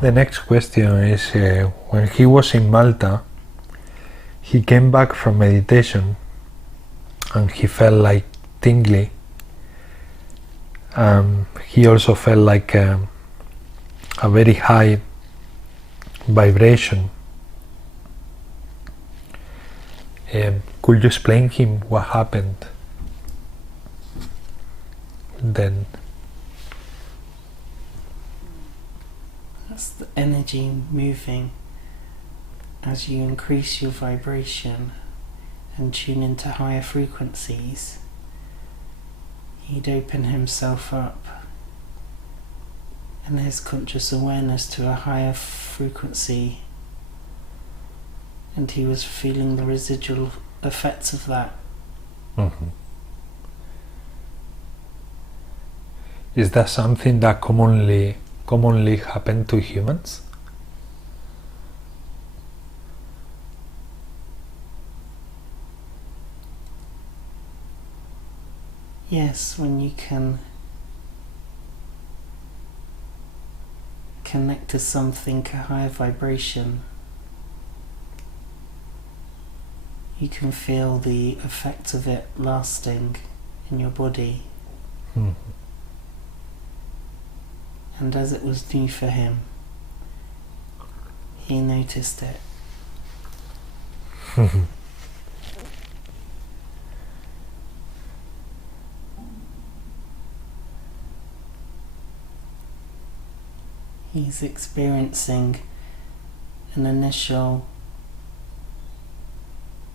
The next question is, when he was in Malta, he came back from meditation and he felt like tingly. He also felt like a very high vibration. Could you explain him what happened then? That's the energy moving. As you increase your vibration and tune into higher frequencies, he'd open himself up and his conscious awareness to a higher frequency, and he was feeling the residual effects of that. Mm-hmm. Is that something that commonly happen to humans? Yes, when you can connect to something, a higher vibration, you can feel the effects of it lasting in your body. Mm-hmm. And as it was new for him, he noticed it. He's experiencing an initial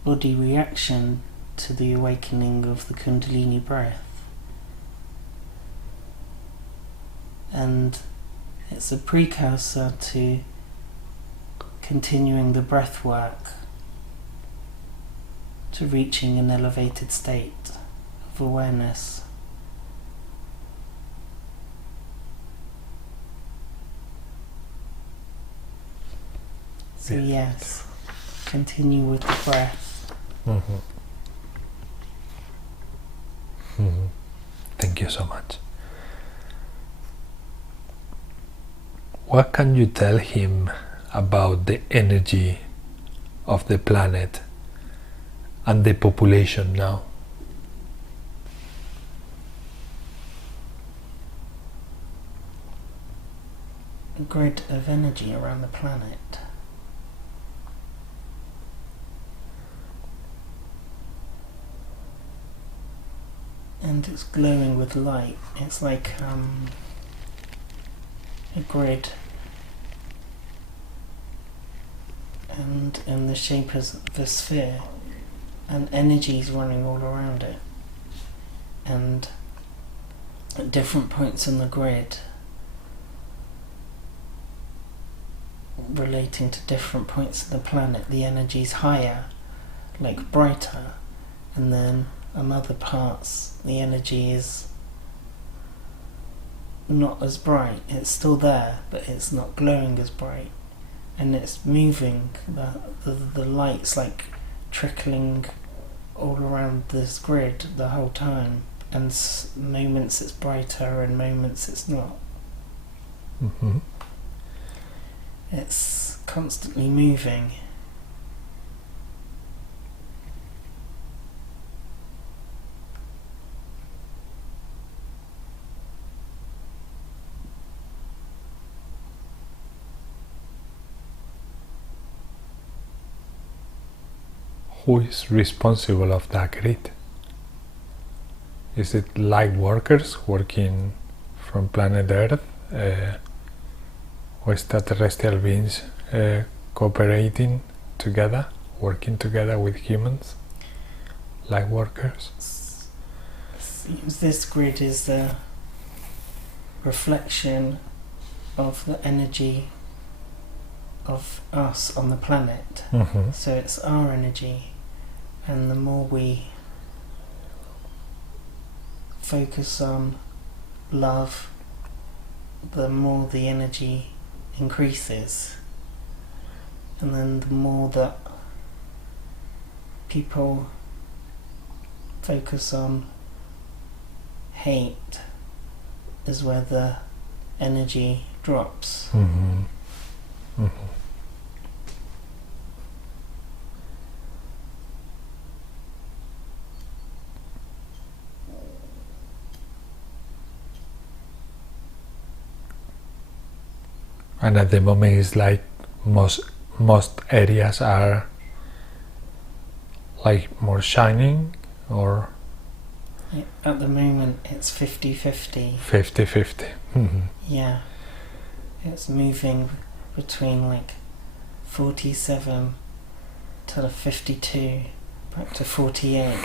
body reaction to the awakening of the Kundalini breath. And it's a precursor to continuing the breath work, to reaching an elevated state of awareness. So yes, continue with the breath. Mm-hmm. Mm-hmm. Thank you so much. What can you tell him about the energy of the planet and the population now? A grid of energy around the planet. And it's glowing with light. It's like a grid, and in the shape of a sphere, and energy is running all around it, and at different points on the grid, relating to different points of the planet, the energy is higher, like brighter, and then on other parts the energy is not as bright. It's still there, but it's not glowing as bright, and it's moving. The light's like trickling all around this grid the whole time, and moments it's brighter and moments it's not. Mm-hmm. It's constantly moving. Who is responsible of that grid? Is it light workers working from planet Earth, or extraterrestrial beings cooperating together, working together with humans, light workers? Seems this grid is the reflection of the energy of us on the planet. Mm-hmm. So it's our energy, and the more we focus on love, the more the energy increases, and then the more that people focus on hate is where the energy drops. Mm-hmm. Mhm. And at the moment, it's like most areas are like more shining, or Yeah, at the moment it's 50-50. 50-50. Yeah, it's moving between like 47 to the 52, back to 48,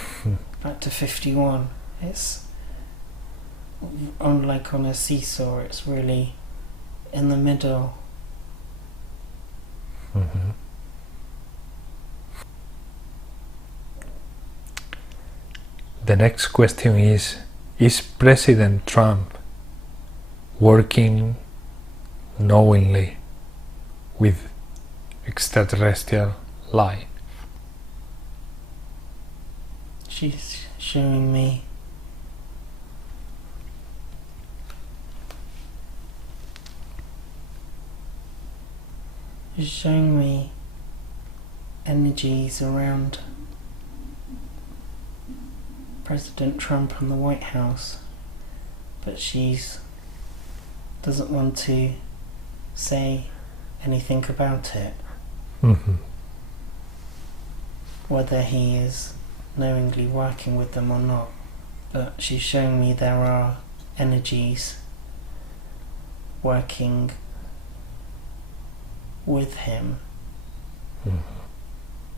back to 51. It's like on a seesaw, it's really in the middle. Mhm. The next question is President Trump working knowingly with extraterrestrial life? She's showing me energies around President Trump and the White House, but she's doesn't want to say anything about it, whether he is knowingly working with them or not. But she's showing me there are energies working with him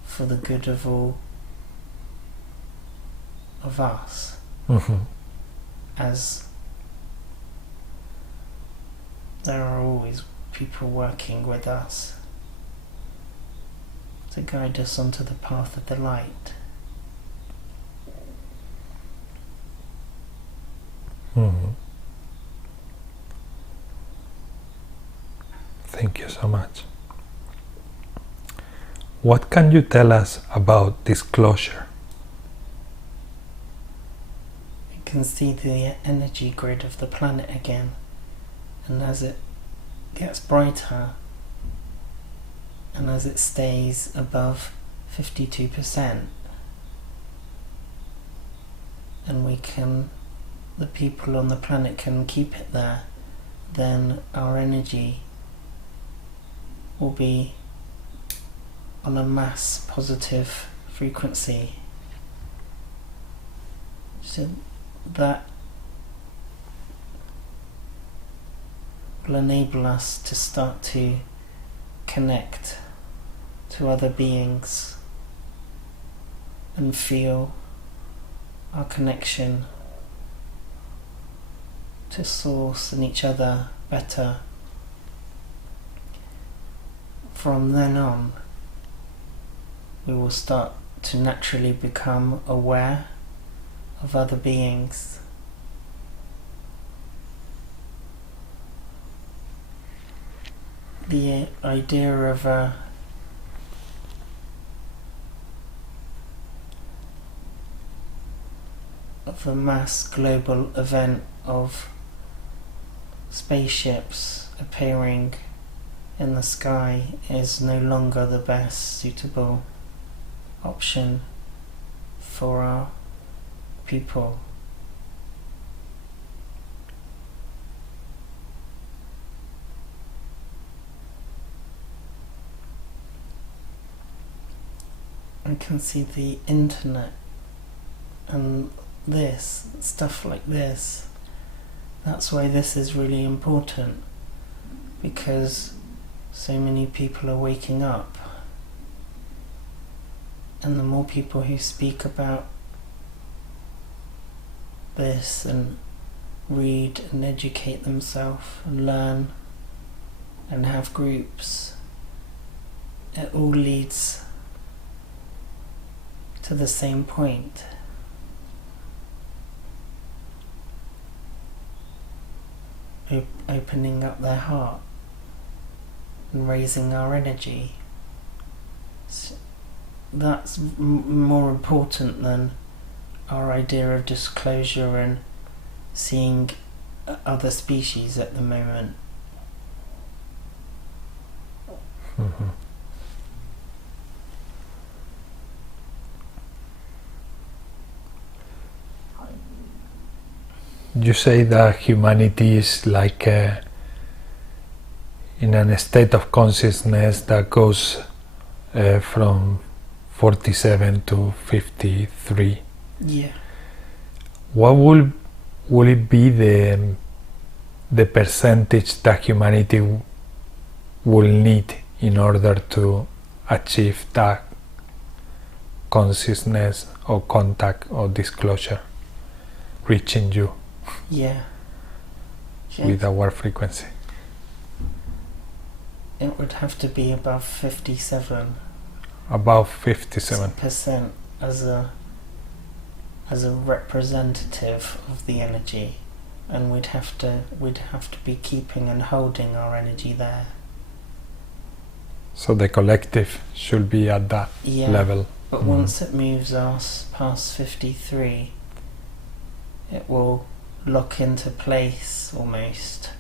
for the good of all of us, as there are always people working with us to guide us onto the path of the light. Thank you so much. What can you tell us about disclosure? You can see the energy grid of the planet again, and as it gets brighter and as it stays above 52%, and the people on the planet can keep it there, then our energy will be on a mass positive frequency. So that will enable us to start to connect to other beings and feel our connection to Source and each other better. From then on, we will start to naturally become aware of other beings. The idea of a mass global event of spaceships appearing in the sky is no longer the best suitable option for our people. I can see the internet and this, stuff like this. That's why this is really important, because so many people are waking up, and the more people who speak about this and read and educate themselves and learn and have groups, it all leads to the same point. Opening up their heart and raising our energy. So that's more important than our idea of disclosure and seeing other species at the moment. Mhm. You say that humanity is like in a state of consciousness that goes from 47 to 53. Yeah. What will it be the percentage that humanity will need in order to achieve that consciousness or contact or disclosure, reaching you Yeah. with our frequency? It would have to be above 57%. About 57. As a representative of the energy, and we'd have to be keeping and holding our energy there. So the collective should be at that level. But once it moves us past 53, it will lock into place almost.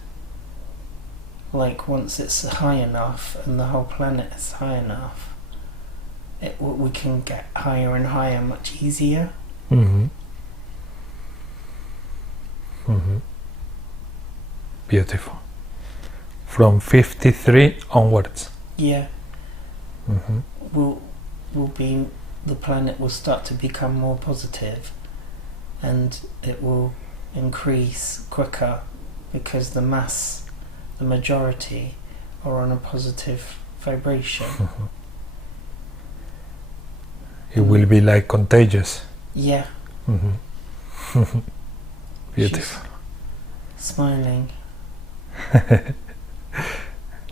Like once it's high enough and the whole planet is high enough, we can get higher and higher much easier. Mm-hmm. Mm-hmm. Beautiful. From 53 onwards. Yeah. Mm-hmm. The planet will start to become more positive, and it will increase quicker because the majority are on a positive vibration. Mm-hmm. It will be like contagious. Yeah. Mm-hmm. Beautiful. She's smiling.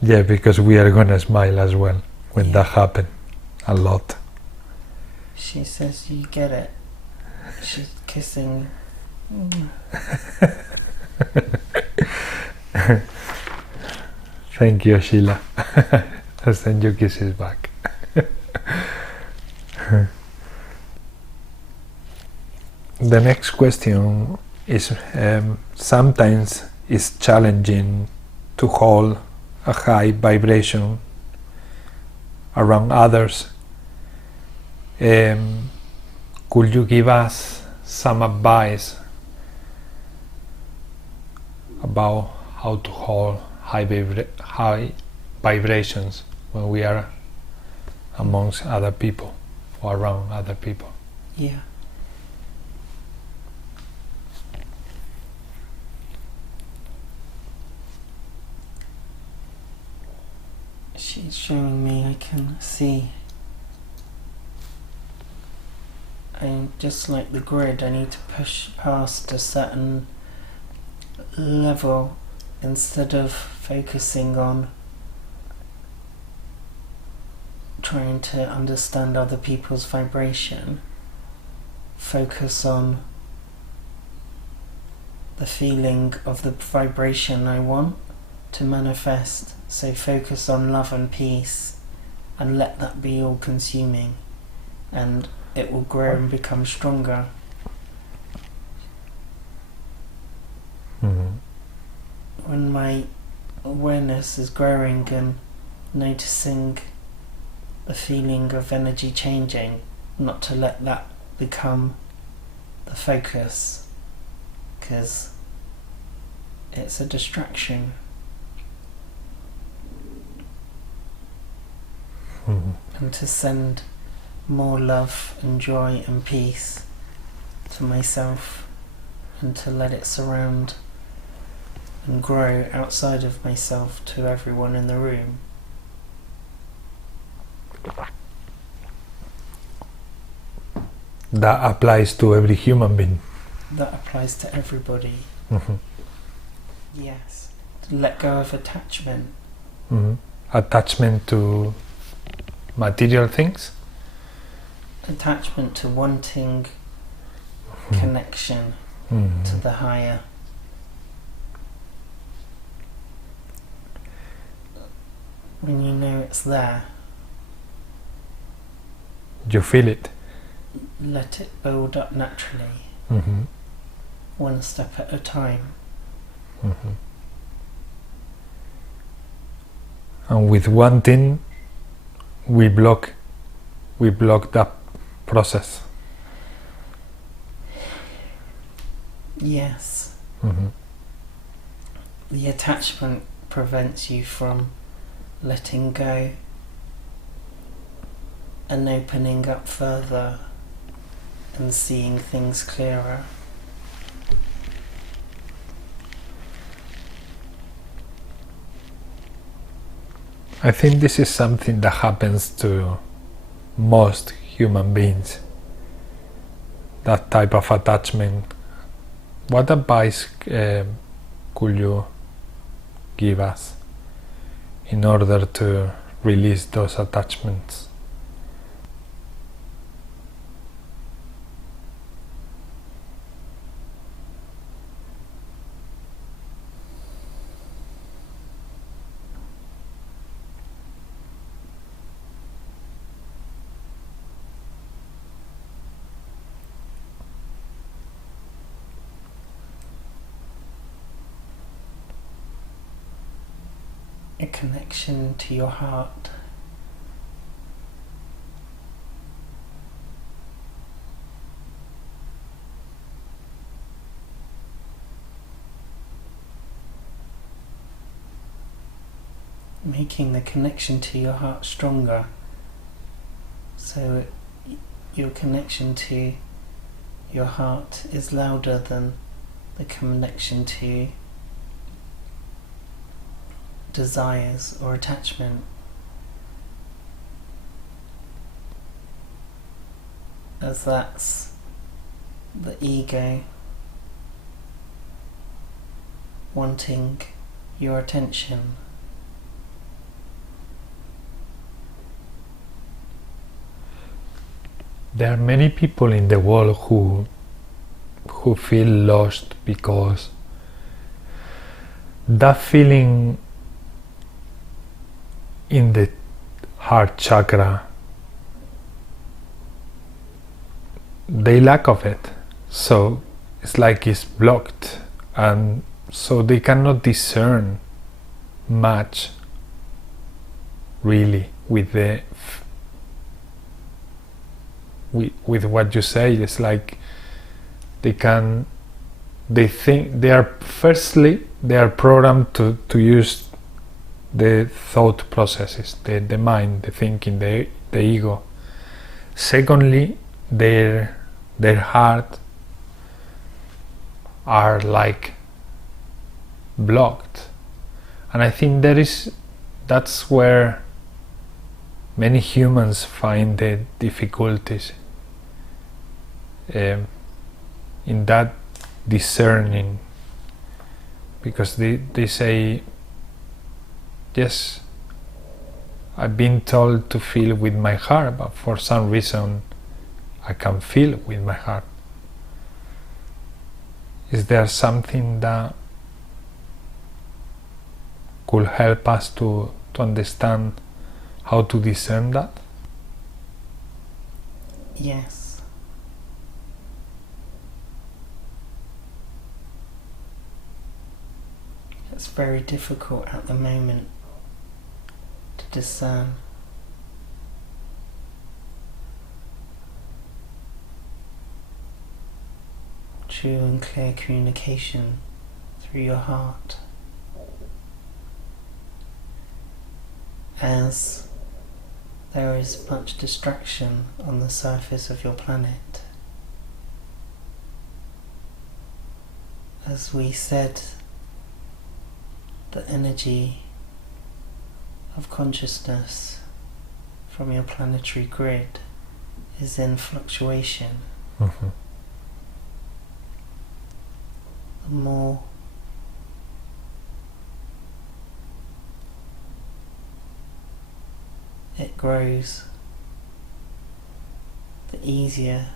Yeah, because we are gonna smile as well when that happens a lot. She says you get it. She's kissing. Thank you, Sheila. I'll send you kisses back. The next question is sometimes it's challenging to hold a high vibration around others. Could you give us some advice about how to hold high vibrations when we are amongst other people or around other people? Yeah. She's showing me, I can see. And just like the grid, I need to push past a certain level instead of focusing on trying to understand other people's vibration. Focus on the feeling of the vibration I want to manifest. So focus on love and peace and let that be all consuming, and it will grow and become stronger. Mm-hmm. When my awareness is growing and noticing the feeling of energy changing, not to let that become the focus, because it's a distraction. Mm-hmm. And to send more love and joy and peace to myself, and to let it surround and grow outside of myself to everyone in the room. That applies to every human being. That applies to everybody. Mm-hmm. Yes. To let go of attachment. Mm-hmm. Attachment to material things? Attachment to wanting connection to the higher. When you know it's there, you feel it. Let it build up naturally, one step at a time. And with wanting, we block that process. Yes. Mm-hmm. The attachment prevents you from letting go and opening up further and seeing things clearer. I think this is something that happens to most human beings, that type of attachment. What advice could you give us in order to release those attachments? A connection to your heart. Making the connection to your heart stronger, so your connection to your heart is louder than the connection to desires or attachment. As that's the ego wanting your attention. There are many people in the world who feel lost because that feeling in the heart chakra, they lack of it, so it's like it's blocked, and so they cannot discern much really with the with what you say. It's like they think they are, firstly they are programmed to use the thought processes, the mind, the thinking, the ego. Secondly, their heart are like blocked, and I think that's where many humans find the difficulties in that discerning, because they say, yes, I've been told to feel with my heart, but for some reason I can feel with my heart. Is there something that could help us to understand how to discern that? Yes. It's very difficult at the moment to discern. True and clear communication through your heart, as there is much distraction on the surface of your planet. As we said, the energy of consciousness from your planetary grid is in fluctuation. Mm-hmm. The more it grows, the easier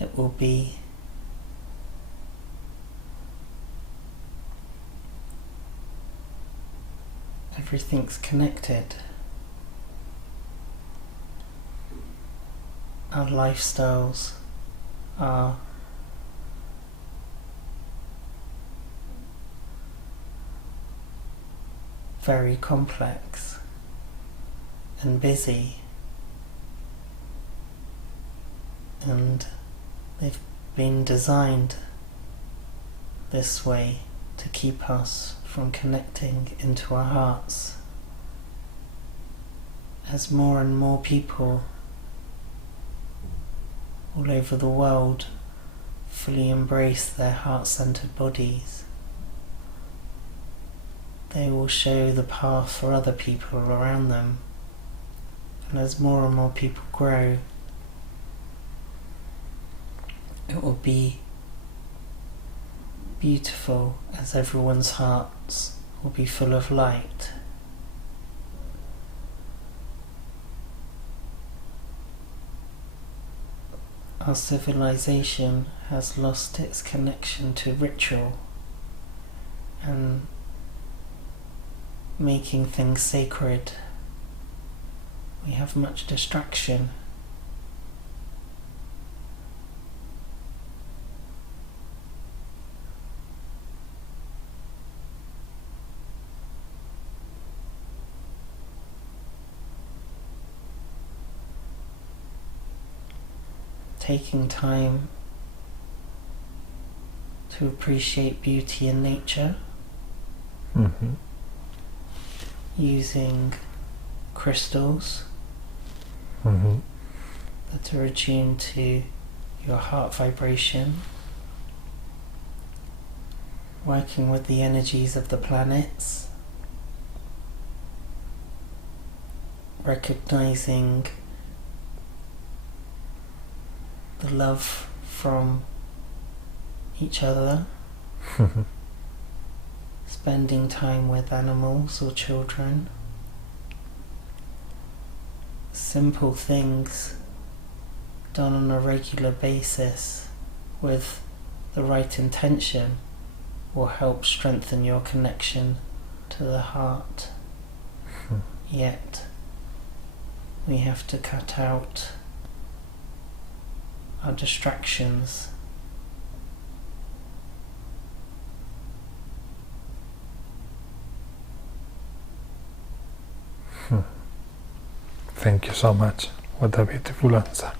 it will be everything's connected. Our lifestyles are very complex, and busy, and they've been designed this way to keep us from connecting into our hearts. As more and more people all over the world fully embrace their heart-centered bodies, they will show the path for other people around them. And as more and more people grow, it will be beautiful, as everyone's hearts will be full of light. Our civilization has lost its connection to ritual and making things sacred. We have much distraction. Taking time to appreciate beauty in nature, using crystals that are attuned to your heart vibration, working with the energies of the planets, recognizing the love from each other, spending time with animals or children. Simple things done on a regular basis with the right intention will help strengthen your connection to the heart. Yet we have to cut out our distractions. Thank you so much. What a beautiful answer.